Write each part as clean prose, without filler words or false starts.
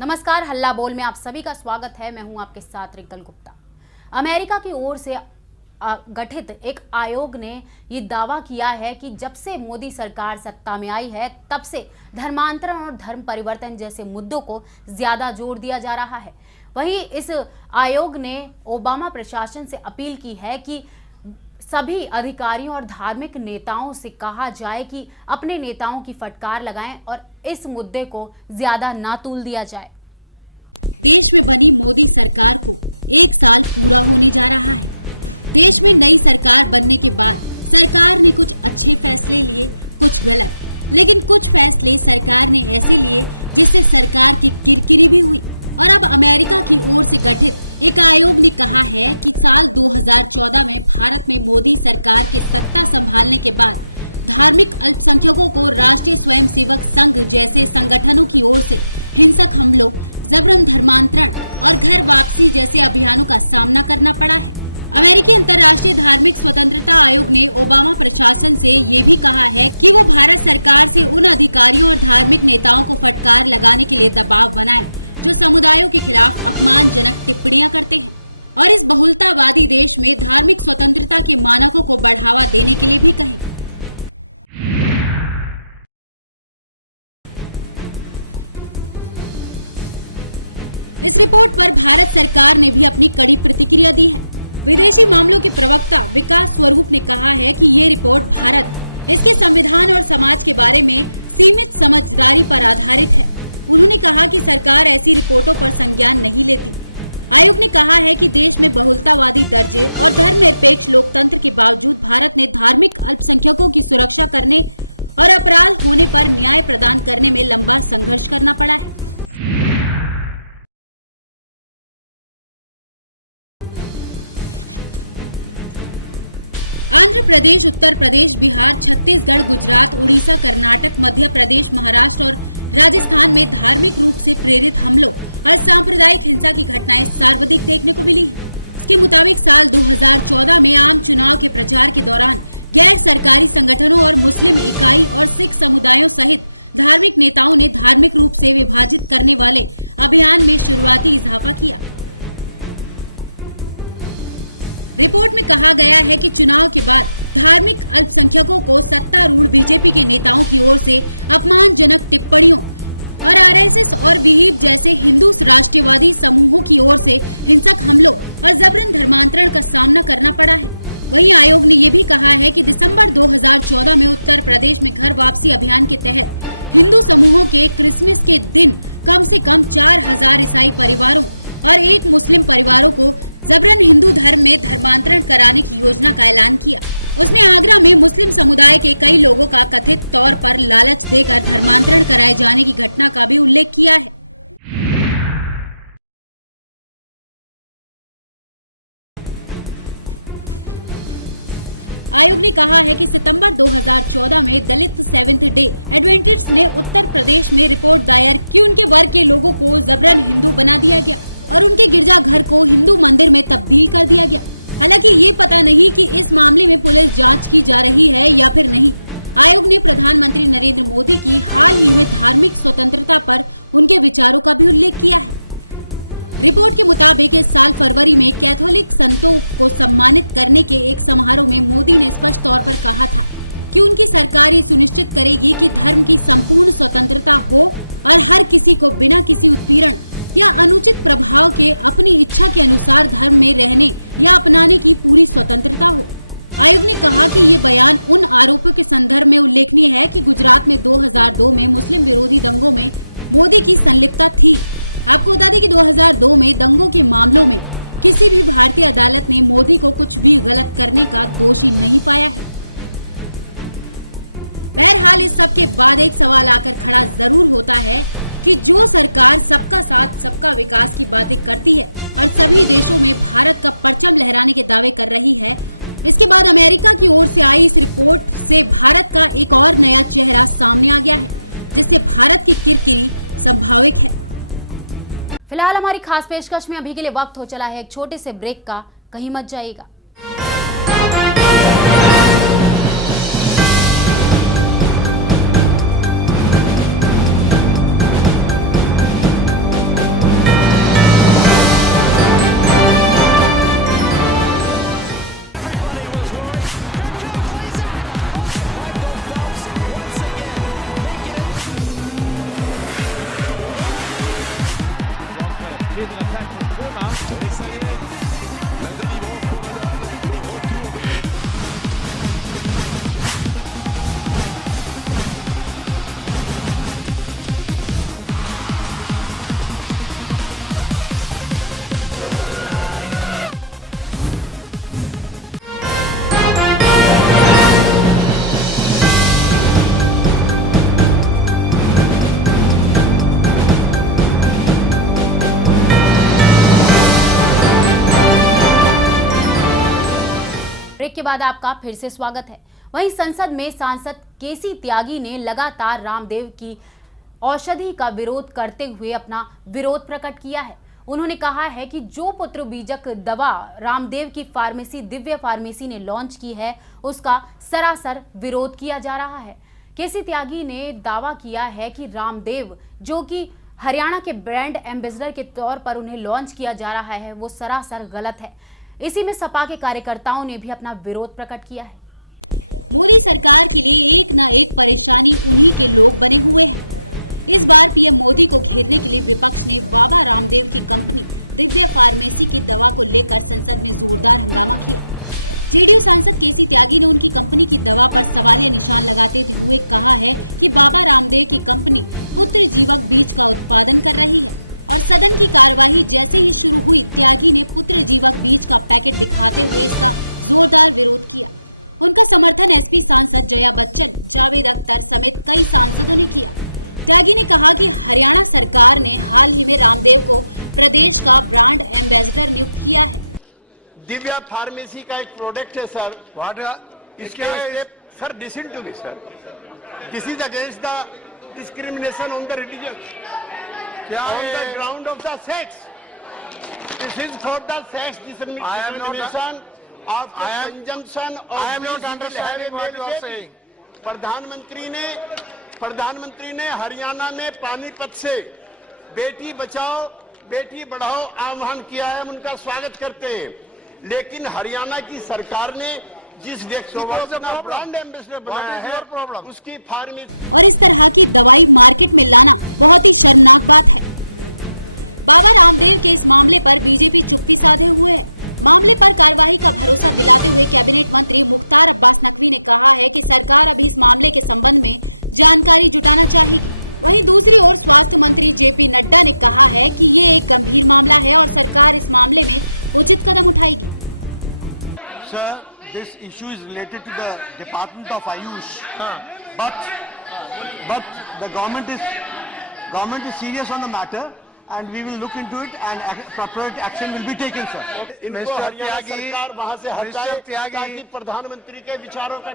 नमस्कार, हल्ला बोल में आप सभी का स्वागत है। मैं हूं आपके साथ रिंकल गुप्ता। अमेरिका की ओर से गठित एक आयोग ने ये दावा किया है कि जब से मोदी सरकार सत्ता में आई है तब से धर्मांतरण और धर्म परिवर्तन जैसे मुद्दों को ज्यादा जोर दिया जा रहा है। वहीं इस आयोग ने ओबामा प्रशासन से अपील की है कि सभी अधिकारियों और धार्मिक नेताओं से कहा जाए कि अपने नेताओं की फटकार लगाएं और इस मुद्दे को ज्यादा ना तूल दिया जाए। देश में बनी मोदी सरकार को 1 साल पूरा होने जा रहा है। देश में नई सरकार बनने के बाद सरकार ने कुछ अच्छे फैसले लिए, कुछ गलत, लेकिन कुछ फैसले सरकार ने ऐसे लिए जिससे सरकार की किरकिरी भी हुई। और अब अमेरिका की ओर से गठित एक आयोग ने कहा है कि साल 2014 में भारत में मोदी सरकार के सत्ता संभालने के बाद धार्मिक अल्पसंख्यकों को राष्ट्रीय स्वयंसेवक संघ जैसे संगठनों की ओर से हिंसक हमलों, जबरन धर्मांतरण और घर वापसी जैसे अभियानों का सामना करना पड़ा है। अमेरिकी अंतर्राष्ट्रीय धार्मिक स्वतंत्रता आयोग ने ओबामा प्रशासन से ये भी कहा है कि वो भारत सरकार से उन अधिकारियों और धार्मिक नेताओं को फटकार लगाने के लिए दबाव बनाए जो समुदायों के खिलाफ अपमानजनक टिप्पणियां करते हैं और इस बहुलतावादी देश में धार्मिक स्वतंत्रता के मानकों को बढ़ावा देने के लिए भी कहें। इस रिपोर्ट पर भारत सरकार ने भी अपनी कड़ी प्रतिक्रिया दी है। विदेशी मामलों के प्रवक्ता विकास स्वरूप ने कहा है कि ये रिपोर्ट भारत, इसके संविधान और समाज के बारे में सीमित समझदारी पर आधारित है। उन्होंने कहा कि सरकार ऐसी रिपोर्टों पर संज्ञान नहीं लेती। आयोग ने कहा है कि देश में बहुलतावादी दर्जे और धर्मनिरपेक्ष लोकतंत्र के बावजूद भारत ने धार्मिक अल्पसंख्यकों की सुरक्षा करने और अपराध होने पर न्याय प्रदान करने में लंबा संघर्ष करना पड़ा है। आंध्र प्रदेश, उत्तर प्रदेश, बिहार, छत्तीसगढ़, गुजरात, उड़ीसा, कर्नाटक, मध्य प्रदेश, महाराष्ट्र और राजस्थान में धार्मिक रूप से प्रेरित हमलों और सांप्रदायिक हिंसा की घटनाएं सर्वाधिक देखने को मिली हैं। इसके मुताबिक साल 2014 में आम चुनाव के प्रचार के दौरान गैर सरकारी संगठनों और मुस्लिम इकाई और सिख समुदायों सहित धार्मिक नेताओं ने धार्मिक रूप से विभाजित करने वाले अभियान में शुरुआती इजाफा किया। रिपोर्ट में कहा गया है कि चुनाव के बाद धार्मिक अल्पसंख्यकों को सत्तारूढ़ बीजेपी के नेताओं की ओर से अपमानजनक टिप्पणियों और आरएसएस और विहिप जैसे हिंदू राष्ट्रवादी समूहों की ओर से हिंसक हमलों और जबरन धर्मांतरण का सामना करना पड़ा है। वहीं आयोग ने ये भी कहा है कि दिसंबर 2014 में उत्तर प्रदेश में घर वापसी अभियान के तहत हिंदू समूहों के क्रिसमस के दिन कम से कम 4000 ईसाई परिवारों और 1 मुस्लिम परिवारों को जबरन हिंदू धर्म में धर्मांतरण कराने की योजना का ऐलान किया। उसने आगरा में मुस्लिम समुदाय के कई लोगों का कथित तौर पर लालच देकर धर्मांतरण कराए जाने की घटना का भी उल्लेख किया है। आयोग ने कहा है कि सितंबर 2014 में दलित सेवेंथ डे एडवेंटिस्ट ने उत्तर प्रदेश में रिपोर्ट दायर की उनके वर्ग के लोगों को जबरन हिंदू बना दिया गया और उनके गिरजाघर को हिंदू मंदिर में तब्दील कर दिया गया। हालांकि ये पता नहीं कि इस मामले में पुलिस जांच की जा रही है या फिर नहीं। आयोग ने प्रधानमंत्री नरेंद्र मोदी की हाल ही में धार्मिक स्वतंत्रता पर उनके विचारों का भी उल्लेख किया है। रिपोर्ट के मुताबिक इस साल फरवरी में कैथोलिक संतों को सम्मानित करने के एक समारोह में मोदी ने स्पष्ट तौर पर कहा था कि उनकी सरकार ये सुनिश्चित करेगी कि धर्म की संपूर्ण स्वतंत्रता हो और हर किसी को बिना किसी उत्पीड़न या अनुचित प्रभाव के अपनी इच्छा के अनुसार धर्म में रहने या अपनाने की पूरी स्वतंत्रता हो। आयोग ने कहा कि ये बयान उन आरोपों के संदर्भ में उल्लेखनीय है कि गुजरात में 2002 में मुस्लिम विरोधी दंगों में मोदी की संलिप्तता थी। आपको बता दें कि 2002 में दंगों के मामलों में किसी भी भारतीय अदालत ने मोदी को कुछ भी गलत करने का दोषी नहीं पाया है। बहरहाल इस सब के बाद एक सवाल आकर खड़ा जरूर होता है कि जो सरकार सबका साथ सबका विकास की बातें करती है और सभी देशों में भारत का परचम लहराने के दावे कर रही है, इसके बाद अमेरिका की ओर से आई इस रिपोर्ट से भारत का एक और नया चेहरा सामने आ गया है, जिससे भारत की किरकिरी संभावित है। फिलहाल हमारी खास पेशकश में अभी के लिए वक्त हो चला है एक छोटे से ब्रेक का, कहीं मत जाइएगा। ब्रेक के बाद आपका फिर से स्वागत है। वहीं संसद में सांसद केसी त्यागी ने लगातार रामदेव की औषधि का विरोध करते हुए अपना विरोध प्रकट किया है। उन्होंने कहा है कि जो पुत्र बीजक दवा रामदेव की फार्मेसी दिव्य फार्मेसी ने लॉन्च की है उसका सरासर विरोध किया जा रहा है। केसी त्यागी ने दावा किया है कि रामदेव जो कि हरियाणा के ब्रांड एम्बेसडर के तौर पर उन्हें लॉन्च किया जा रहा है वो सरासर गलत है। इसी में सपा के कार्यकर्ताओं ने भी अपना विरोध प्रकट किया है। मोदी सरकार के लिए एक न एक परेशानी उन्हीं के लोग बने हुए हैं। इस बार पीएम मोदी को घेरने के लिए विपक्ष ने बाबा रामदेव की कंपनी दिव्य फार्मेसी की दवा को लेकर संसद में जोरदार हंगामा किया। जेडीयू सांसद केसी त्यागी ने उनकी कंपनी की दवा पर सवालिया निशान लगाते हुए कहा है कि बाबा रामदेव की कंपनी पुत्र जीवक बीज का उत्पादन कर रही है और सदन की कार्यवाही जैसे ही शुरू हुई त्यागी ने पुत्र जीवक बीज का पैकेट दिखाते हुए इसका जोरदार विरोध किया। उनका समर्थन एसपी सांसद जया बच्चन, जावेद अख्तर समेत कई सांसदों ने किया। त्यागी ने कहा कि हरियाणा सरकार ने हाल ही में रामदेव को प्रदेश का ब्रांड एम्बेसडर नियुक्त किया है। दिव्या फार्मेसी का एक प्रोडक्ट है sir. Sir listen to me sir, this is against the discrimination on the religion, on the ground of the sex. This is for the sex discrimination after consumption of. I am not understanding what you are saying. प्रधानमंत्री ने हरियाणा में पानीपत से बेटी बचाओ बेटी बढ़ाओ आह्वान किया है, हम उनका स्वागत करते हैं। लेकिन हरियाणा की सरकार ने जिस व्यक्ति को अपना ब्रांड एम्बेसडर बनाया है उसकी फार्मेसी और इस तरह की दवाई मार्केट में लाना बहुत ही शर्मनाक बात है। बाबा रामदेव के इस मामले पर बीजेपी चुप्पी साधे हुए है। मामले पर कार्यवाही का भरोसा दिलाते हुए कैबिनेट मंत्री मुख्तार अब्बास नकवी ने कहा है कि सरकार अभी इस मामले के संबंध में जानकारी जुटाना चाहेगी। वहीं दूसरी ओर स्वास्थ्य मंत्री जेपी नड्डा ने कहा है कि ये एक गंभीर मामला है और सरकार इस मामले में उचित कदम उठाएगी। Sir, this issue is related to the Department of Ayush, but the government is serious on the matter, and we will look into it, and appropriate action will be taken, sir. इनको हरियाणा सरकार वहां से हटाए ताकि प्रधानमंत्री के विचारों का।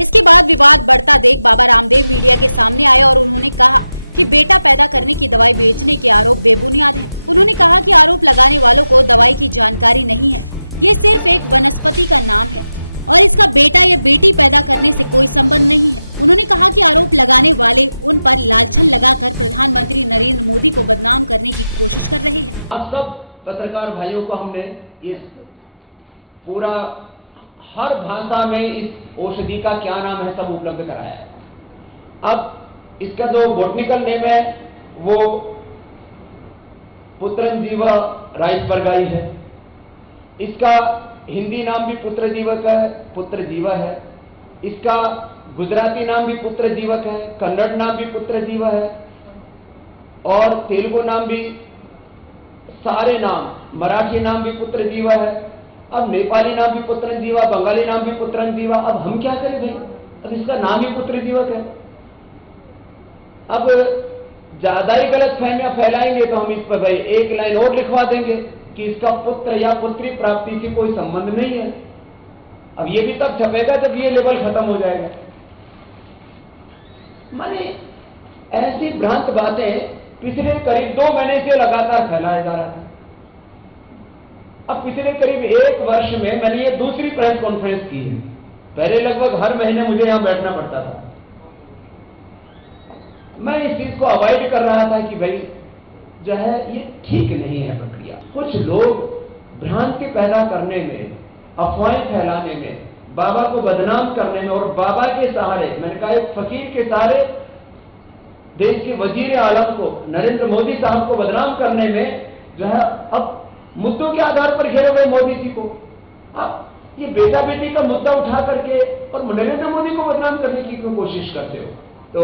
इसके बाद विवाद बढ़ता देख बाबा रामदेव मीडिया के सामने आए और उन्होंने कहा कि बेटा पैदा करने की दवाई बेचने के आरोप बेबुनियाद हैं। उन्होंने कहा कि आरोप लगाने वालों को दवाई की जानकारी नहीं है, ये सिर्फ एक वनस्पति का नाम है और इसका बेटा या बेटी पैदा करने से कोई संबंध नहीं है। उन्होंने कहा कि आरोप लगाने वाले उन पर लालछन लगाकर प्रधानमंत्री नरेंद्र मोदी को बदनाम करने की कोशिश कर रहे हैं। अब सब पत्रकार भाइयों को हमने इस पूरा हर भाषा में इस औषधि का क्या नाम है सब उपलब्ध कराया है। अब इसका जो बॉटनिकल नेम है वो पुत्रंजीवा राइसबर्गाई है। इसका हिंदी नाम भी पुत्र जीवा है। इसका गुजराती नाम भी पुत्र जीवक है, कन्नड़ नाम भी पुत्र जीवा है और तेलुगु नाम भी, सारे नाम, मराठी नाम भी पुत्र जीवा है। अब नेपाली नाम भी पुत्रन जीवा, बंगाली नाम भी पुत्रन जीवा। अब हम क्या करें भाई, अब इसका नाम ही पुत्र जीवक है। अब ज्यादा ही गलत फहमियां फैलाएंगे तो हम इस पर भाई एक लाइन और लिखवा देंगे कि इसका पुत्र या पुत्री प्राप्ति से कोई संबंध नहीं है। अब ये भी तब छपेगा जब ये लेवल खत्म हो जाएगा। माने ऐसी भ्रांत बातें पिछले करीब 2 महीने से लगातार फैलाया जा रहा था। अब पिछले करीब 1 वर्ष में मैंने ये दूसरी प्रेस कॉन्फ्रेंस की है। पहले लगभग हर महीने मुझे यहां बैठना पड़ता था। मैं इस चीज को अवॉइड कर रहा था कि भाई जो है ये ठीक नहीं है प्रक्रिया। कुछ लोग भ्रांति पैदा करने में, अफवाहें फैलाने में, बाबा को बदनाम करने में और बाबा के सहारे, मैंने कहा एक फकीर के सहारे देश के वजीर आलम को, नरेंद्र मोदी साहब को बदनाम करने में जो है अब मुद्दों के आधार पर घेरे हुए मोदी जी को अब ये बेटा बेटी का मुद्दा उठा करके और नरेंद्र मोदी को बदनाम करने की कोशिश करते हो। तो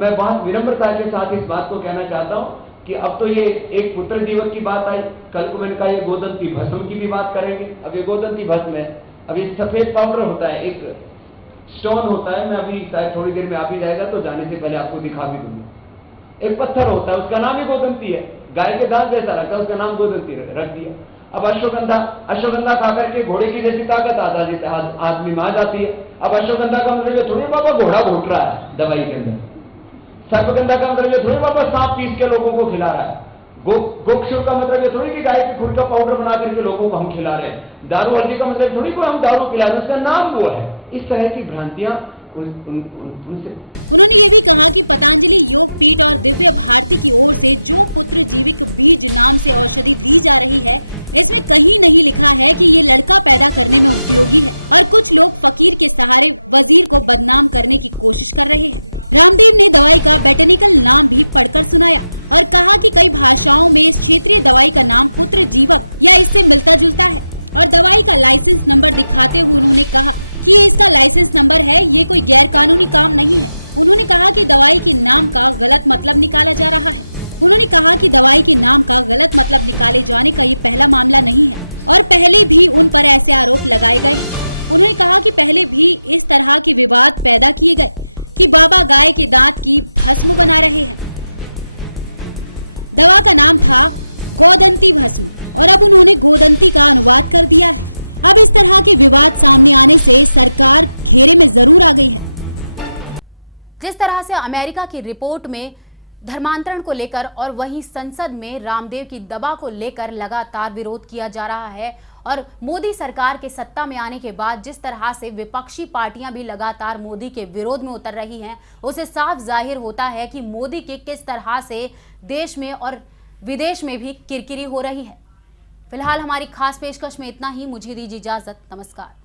मैं बहुत विनम्रता के साथ इस बात को कहना चाहता हूं कि अब तो ये एक पुत्र जीवक की बात आई, कल को मैंने कहा ये गोदंती भस्म की भी बात करेंगे। अब ये गोदंती भस्म है, अब ये सफेद पाउडर होता है, एक स्टोन होता है, मैं अभी शायद थोड़ी देर में आ भी जाएगा तो जाने से पहले आपको दिखा भी दूंगा। एक पत्थर होता है, उसका नाम ही गोदंती है, गाय के दांत जैसा रखा, उसका नाम गोदंती रख दिया। अब अश्वगंधा खा करके घोड़े की जैसी ताकत आदमी में आ जाती है। अब अश्वगंधा का मतलब ये थोड़ी बाबा घोड़ा घोट रहा है दवाई के अंदर। सर्पगंधा का मतलब ये थोड़ी बाबा सांप पीस के लोगों को खिला रहा है। गोक्षुर का मतलब ये थोड़ी कि गाय की खुर का पाउडर बना करके लोगों को हम खिला रहे हैं। दारू हल्दी का मतलब थोड़ी को हम दारू पिला रहे हैं, उसका नाम वो है। इस तरह की भ्रांतियां उन्होंने ये भी कहा कि पतंजलि योगपीठ और दिव्य भारती की ओर से जो पुत्र जीविक बीज नाम से औषधि दी जा रही है, इसमें कहीं नहीं लिखा है कि ये लड़का पैदा करने में उपयोगी है और कुछ लोग फकीर के सहारे वजीर को बदनाम करने की कोशिश कर रहे हैं। रामदेव ने दवाई का बोटेनिकल नाम भी पढ़कर सुनाया और कहा कि कई भाषाओं में इस क्षेत्रीय दवाई का नाम पुत्र जीवक या इससे मिलता जुलता है और दवाई का लाइसेंस नंबर दिखाते हुए उन्होंने कहा कि ये इसका लाइसेंस नंबर है, ये कोई गैर कानूनी काम नहीं है। उन्होंने कहा कि दवाई के नाम का गलत मतलब निकाला जा रहा है। उन्होंने कहा कि दवाई के नाम का गलत मतलब निकाले जाने का ये पहला मामला नहीं है और पहले भी उन पर ऐसे आरोप लगाए गए। उन्होंने कहा कि पहले भी इस तरह के विवाद पैदा किए गए कि बाबा गाय के दांत की भस्म बना रहे हैं। दवा का नाम था गोदंती भस्म और अब उन्होंने गोदंती का अनुवाद कर दिया है। अब इस तरह के विवाद सामने आने से सरकार घेरे में जरूर आ गई है। जिस तरह से अमेरिका की रिपोर्ट में धर्मांतरण को लेकर और वहीं संसद में रामदेव की दवा को लेकर लगातार विरोध किया जा रहा है और मोदी सरकार के सत्ता में आने के बाद जिस तरह से विपक्षी पार्टियां भी लगातार मोदी के विरोध में उतर रही हैं, उसे साफ जाहिर होता है कि मोदी की किस तरह से देश में और विदेश में भी किरकिरी हो रही है। फिलहाल हमारी खास पेशकश में इतना ही। मुझे दीजिए इजाजत। नमस्कार।